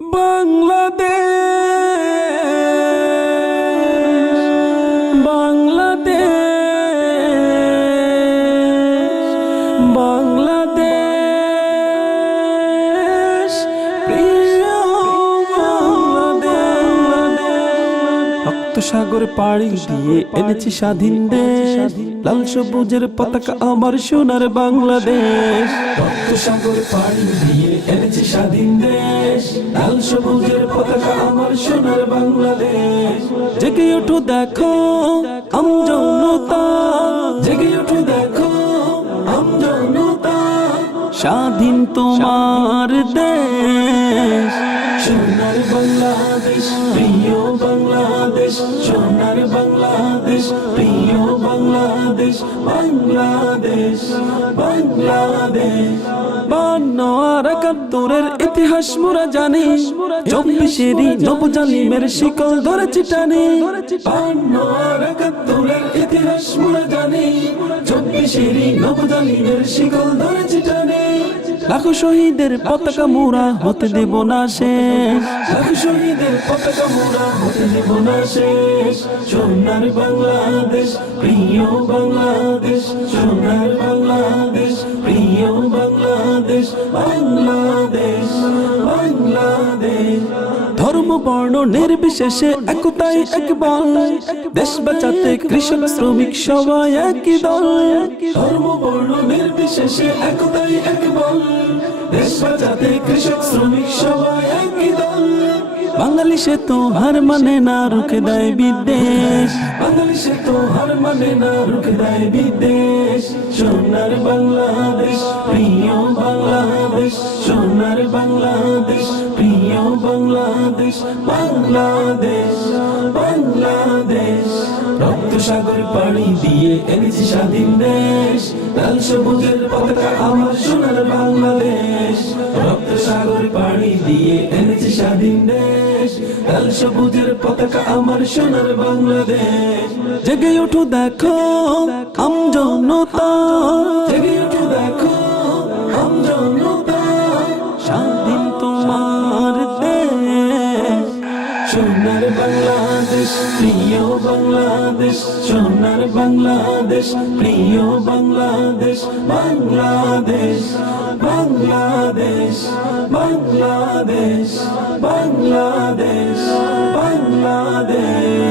বাংলাদেশ বাংলাদেশ বাংলাদেশ প্রিয় বাংলাদেশ। রক্ত সাগর পাড়ি দিয়ে এনেছি স্বাধীন দেশ, লাল সবুজের পতাকা আমার সোনার বাংলাদেশ। রক্ত সাগর পাড়ি দিয়ে এনেছি স্বাধীন দেশ, লাল সবুজের পতাকা আমার সোনার বাংলাদেশ। জেগে ওঠো দেখো আমজনতা, জেগে ওঠো দেখো আমজনতা, স্বাধীন তোমার দেশ। সোনার বাংলাদেশ প্রিয় বাংলাদেশ, সোনার বাংলাদেশ প্রিয় বাংলাদেশ, বাংলাদেশ বাংলাদেশ। 52 আর 71-এর ইতিহাস মোরা জানি, 24-এরই নবজালিমের শিকল ধরেছি টানি। 52 আর 71-এর ইতিহাস মোরা জানি, 24-এরই নবজালিমের শিকল ধরেছি টানি। লাখো শহীদের পতাকা মোরা হতে দেব না শেষ, লাখো শহীদের পতাকা মোরা হতে দেব না শেষ। সোনার বাংলাদেশ প্রিয় বাংলাদেশ, সোনার বাংলাদেশ প্রিয় বাংলাদেশ, বাংলাদেশ বাংলাদেশ। ধর্ম বর্ণ নির্বিশেষে একতাই এক বল, দেশ বাঁচাতে কৃষক শ্রমিক সবাই একই দল। ধর্ম বর্ণ নির্বিশেষে একতাই এক বল, দেশ বাঁচাতে কৃষক শ্রমিক সবাই একই দল। বাঙালি সে তো হার মানে না, রুখে দেয় বিদ্বেষ, বাঙালি সে তো হার মানে না, রুখে দেয় বিদ্বেষ। সোনার বাংলাদেশ প্রিয় বাংলাদেশ, সোনার বাংলাদেশ প্রিয় বাংলাদেশ, বাংলাদেশ বাংলাদেশ। রক্ত সাগর পাড়ি দিয়ে এনেছি স্বাধীন দেশ, লাল সবুজের পতাকা আমার সোনার বাংলাদেশ। রক্ত সাগর পাড়ি দিয়ে এনেছি স্বাধীন দেশ, লাল সবুজের পতাকা আমার সোনার বাংলাদেশ। জেগে ওঠো দেখো আমজনতা, জেগে ওঠো দেখো আমজনতা, স্বাধীন তোমার দেশ। সোনার বাংলাদেশ প্রিয় বাংলাদেশ, সোনার বাংলাদেশ প্রিয় বাংলাদেশ, বাংলাদেশ বাংলাদেশ বাংলাদেশ বাংলাদেশ বাংলাদেশ।